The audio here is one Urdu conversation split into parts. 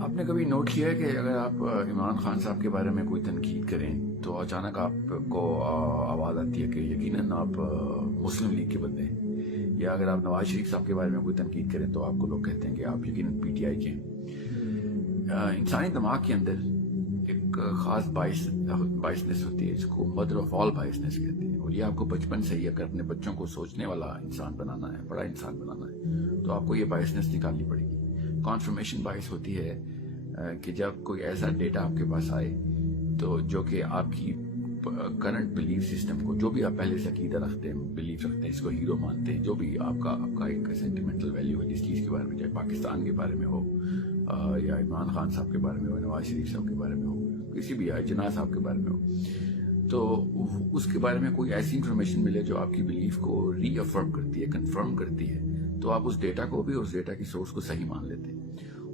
آپ نے کبھی نوٹ کیا ہے کہ اگر آپ عمران خان صاحب کے بارے میں کوئی تنقید کریں تو اچانک آپ کو آواز آتی ہے کہ یقیناً آپ مسلم لیگ کے بندے ہیں، یا اگر آپ نواز شریف صاحب کے بارے میں کوئی تنقید کریں تو آپ کو لوگ کہتے ہیں کہ آپ یقیناً پی ٹی آئی کے ہیں۔ انسانی دماغ کے اندر ایک خاص بائسنس ہوتی ہے جس کو مدر آف آل بائسنس کہتے ہیں، اور یہ آپ کو بچپن سے ہی اگر اپنے بچوں کو سوچنے والا انسان بنانا ہے، بڑا انسان بنانا ہے، تو آپ کو یہ بائسنس نکالنی پڑے گی۔ کانفرمیشن باعث ہوتی ہے کہ جب کوئی ایسا ڈیٹا آپ کے پاس آئے تو جو کہ آپ کی کرنٹ بلیف سسٹم کو، جو بھی آپ پہلے سے عقیدہ رکھتے ہیں، بلیف رکھتے ہیں، اس کو ہیرو مانتے ہیں، جو بھی آپ کا ایک سینٹیمنٹل ویلیو ہے جس چیز کے بارے میں، چاہے پاکستان کے بارے میں ہو یا عمران خان صاحب کے بارے میں ہو، نواز شریف صاحب کے بارے میں ہو، کسی بھی جناح صاحب کے بارے میں ہو، تو اس کے بارے میں کوئی ایسی انفارمیشن ملے جو آپ کی بلیف کو ری افرم کرتی ہے، کنفرم کرتی ہے، تو آپ اس ڈیٹا کو بھی اور اس ڈیٹا کی سورس کو صحیح مان لیتے ہیں۔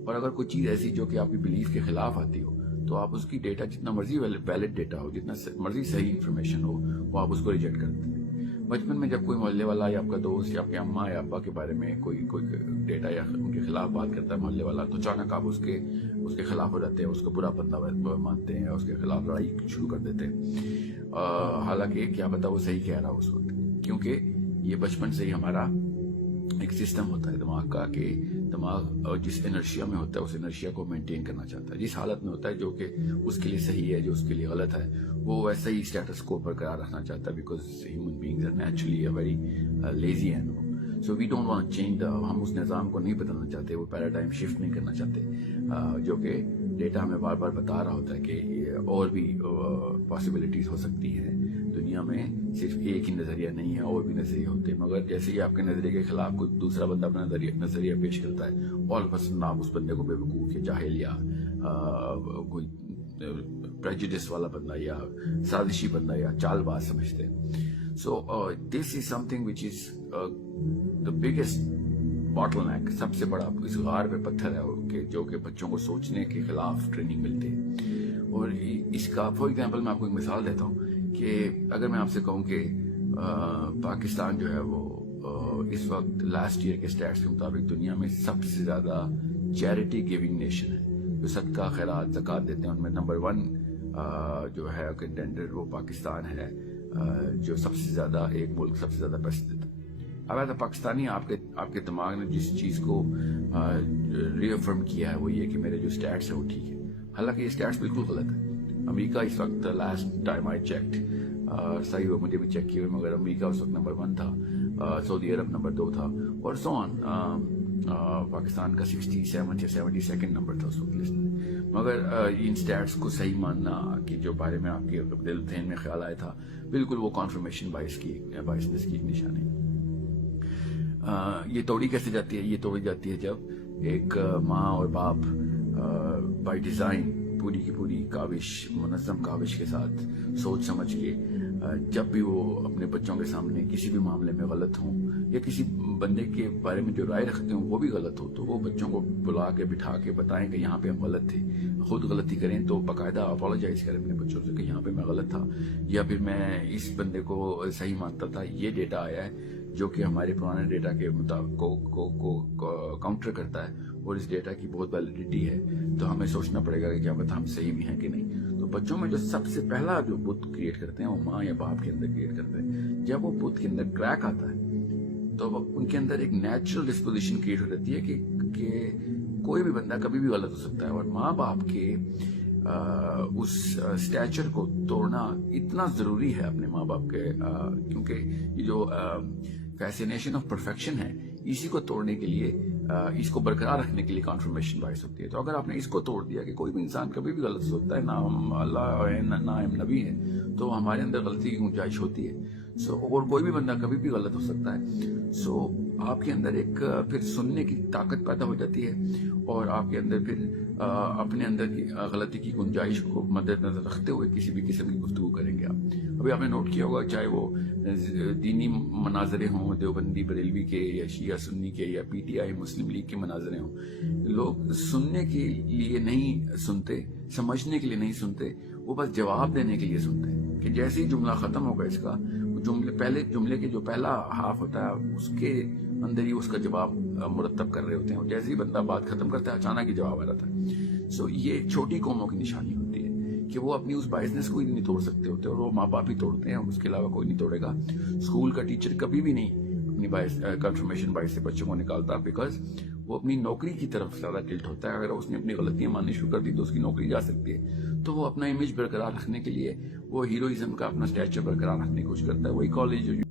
اور اگر کوئی چیز ایسی جو کہ آپ کی بلیف کے خلاف آتی ہو تو آپ اس کی ڈیٹا، جتنا مرضی ویلڈ ڈیٹا ہو، جتنا مرضی صحیح انفارمیشن ہو، وہ آپ اس کو ریجیکٹ کر دیتے ہیں۔ بچپن میں جب کوئی محلے والا یا آپ کا دوست یا آپ کے اماں یا ابا کے بارے میں کوئی ڈیٹا یا ان کے خلاف بات کرتا ہے محلے والا، تو اچانک آپ اس کے خلاف ہو جاتے ہیں، اس کو برا بندہ مانتے ہیں، اس کے خلاف لڑائی شروع کر دیتے ہیں، حالانکہ کیا پتا وہ صحیح کہہ رہا اس وقت، کیونکہ یہ بچپن سے ہی ہمارا ایک سسٹم ہوتا ہے دماغ کا، کہ دماغ جس انرشیا میں ہوتا ہے اس انرشیا کو مینٹین کرنا چاہتا ہے، جس حالت میں ہوتا ہے جو کہ اس کے لیے صحیح ہے، جو اس کے لیے غلط ہے، وہ ویسا ہی اسٹیٹس کو برقرار رکھنا چاہتا ہے، because human beings are naturally very lazy animal, so we don't want change ہم اس نظام کو نہیں بدلنا چاہتے، وہ پیراڈائم شفٹ نہیں کرنا چاہتے، جو کہ ڈیٹا ہمیں بار بار بتا رہا ہوتا ہے کہ اور بھی پاسبلٹیز ہو سکتی ہیں دنیا میں، صرف ایک ہی نظریہ نہیں ہے، اور بھی نظریے ہوتے ہیں، مگر جیسے ہی آپ کے نظریے کے خلاف کوئی دوسرا بندہ اپنا نظریہ پیش کرتا ہے، آل آف اے سڈن آپ اس بندے کو بے وقوف یا جاہل یا کوئی پریجوڈس والا بندہ یا سازشی بندہ یا چال باز سمجھتے ہیں۔ So this is something which is the biggest bottleneck, سب سے بڑا اس غار پہ پتھر ہے کہ جو کہ بچوں کو سوچنے کے خلاف ٹریننگ ملتی ہے۔ اور اس کا فار ایگزامپل میں آپ کو ایک مثال دیتا ہوں کہ اگر میں آپ سے کہوں کہ پاکستان جو ہے وہ اس وقت لاسٹ ایئر کے سٹیٹس کے مطابق دنیا میں سب سے زیادہ چیریٹی گیونگ نیشن ہے، جو صدقہ خیرات زکوٰۃ دیتے ہیں، ان میں نمبر 1 جو ہے کنٹینڈر وہ پاکستان ہے، جو سب سے زیادہ ایک ملک سب سے زیادہ پیسے دیتا ہے۔ اب ایسا پاکستانی آپ کے دماغ نے جس چیز کو ری افرم کیا ہے وہ یہ کہ میرے جو سٹیٹس ہیں وہ ٹھیک ہے، حالانکہ یہ سٹیٹس بالکل غلط ہے۔ امریکہ اس وقت لاسٹ ٹائم آئی چیکڈ، صحیح ہو مجھے بھی چیک کیے ہوئے، مگر امریکہ اس وقت نمبر 1 تھا، سعودی عرب نمبر 2 تھا، اور سو آن، پاکستان کا 67 یا 72 نمبر تھا اس وقت لسٹ میں۔ مگر ان سٹیٹس کو صحیح ماننا کہ جو بارے میں آپ کے دل ذہن میں خیال آیا تھا، بالکل وہ کانفرمیشن بائسنس کی ایک نشانی۔ یہ توڑی کیسے جاتی ہے؟ یہ توڑی جاتی ہے جب ایک ماں اور باپ بائی ڈیزائن پوری کی پوری کاوش، منظم کاوش کے ساتھ سوچ سمجھ کے جب بھی وہ اپنے بچوں کے سامنے کسی بھی معاملے میں غلط ہوں یا کسی بندے کے بارے میں جو رائے رکھتے ہوں وہ بھی غلط ہو، تو وہ بچوں کو بلا کے بٹھا کے بتائیں کہ یہاں پہ ہم غلط تھے، خود غلطی کریں تو باقاعدہ اپولوجائز کریں اپنے بچوں سے کہ یہاں پہ میں غلط تھا، یا پھر میں اس بندے کو صحیح مانتا تھا، یہ ڈیٹا آیا ہے جو کہ ہمارے پرانے ڈیٹا کے مطابق کو کاؤنٹر کرتا ہے، اور اس ڈیٹا کی بہت ویلیڈیٹی ہے، تو ہمیں سوچنا پڑے گا کہ کیا پتہ ہم صحیح بھی ہیں کہ نہیں۔ تو بچوں میں جو سب سے پہلا جو بت کریٹ کرتے ہیں وہ ماں یا باپ کے اندر کریٹ کرتے ہیں۔ جب وہ بت کے اندر کریک آتا ہے تو ان کے اندر ایک نیچرل ڈسپوزیشن کریٹ ہو جاتی ہے کہ کوئی بھی بندہ کبھی بھی غلط ہو سکتا ہے، اور ماں باپ کے اس اسٹیچر کو توڑنا اتنا ضروری ہے اپنے ماں باپ کے، کیونکہ یہ جو فیسینیشن آف پرفیکشن ہے، اسی کو توڑنے کے لیے، اس کو برقرار رکھنے کے لیے کانفرمیشن باعث ہوتی ہے۔ تو اگر آپ نے اس کو توڑ دیا کہ کوئی بھی انسان کبھی بھی غلط ہو سکتا ہے، نہ ہم اللہ ہے نہ ہم نبی ہیں، تو ہمارے اندر غلطی کی گنجائش ہوتی ہے، اور کوئی بھی بندہ کبھی بھی غلط ہو سکتا ہے، آپ کے اندر ایک پھر سننے کی طاقت پیدا ہو جاتی ہے، اور آپ کے اندر پھر اپنے اندر کی غلطی کی گنجائش کو مد نظر رکھتے ہوئے کسی بھی قسم کی گفتگو کریں گے آپ۔ ابھی آپ نے نوٹ کیا ہوگا، چاہے وہ دینی مناظرے ہوں، دیوبندی بریلوی کے یا شیعہ سنی کے یا P T I Muslim league کے مناظرے ہوں، لوگ سننے کے لیے نہیں سنتے، سمجھنے کے لیے نہیں سنتے، وہ بس جواب دینے کے لیے سنتے ہیں کہ جیسے ہی جملہ ختم ہوگا اس کا، پہلے جملے کے جو پہلا ہاف ہوتا ہے اس کے اندر ہی اس کا جواب مرتب کر رہے ہوتے ہیں، اور جیسے ہی بندہ بات ختم کرتا ہے اچانک ہی جواب آ جاتا ہے. سو یہ چھوٹی قوموں کی نشانی ہوتی ہے کہ وہ اپنی اس بائسنس کو ہی نہیں توڑ سکتے ہوتے، اور وہ ماں باپ ہی توڑتے ہیں، اس کے علاوہ کوئی نہیں توڑے گا. اسکول کا ٹیچر کبھی بھی نہیں اپنی کنفرمیشن بائس سے بچوں کو نکالتا، بیکاز وہ اپنی نوکری کی طرف زیادہ ٹلٹ ہوتا ہے. اگر اس نے اپنی غلطیاں ماننی شروع کر دی تو اس کی نوکری جا سکتی ہے. تو وہ اپنا امیج برقرار رکھنے کے لیے وہ ہیروئزم کا اپنا اسٹیچر برقرار رکھنے کی کوشش کرتا ہے. وہی کالج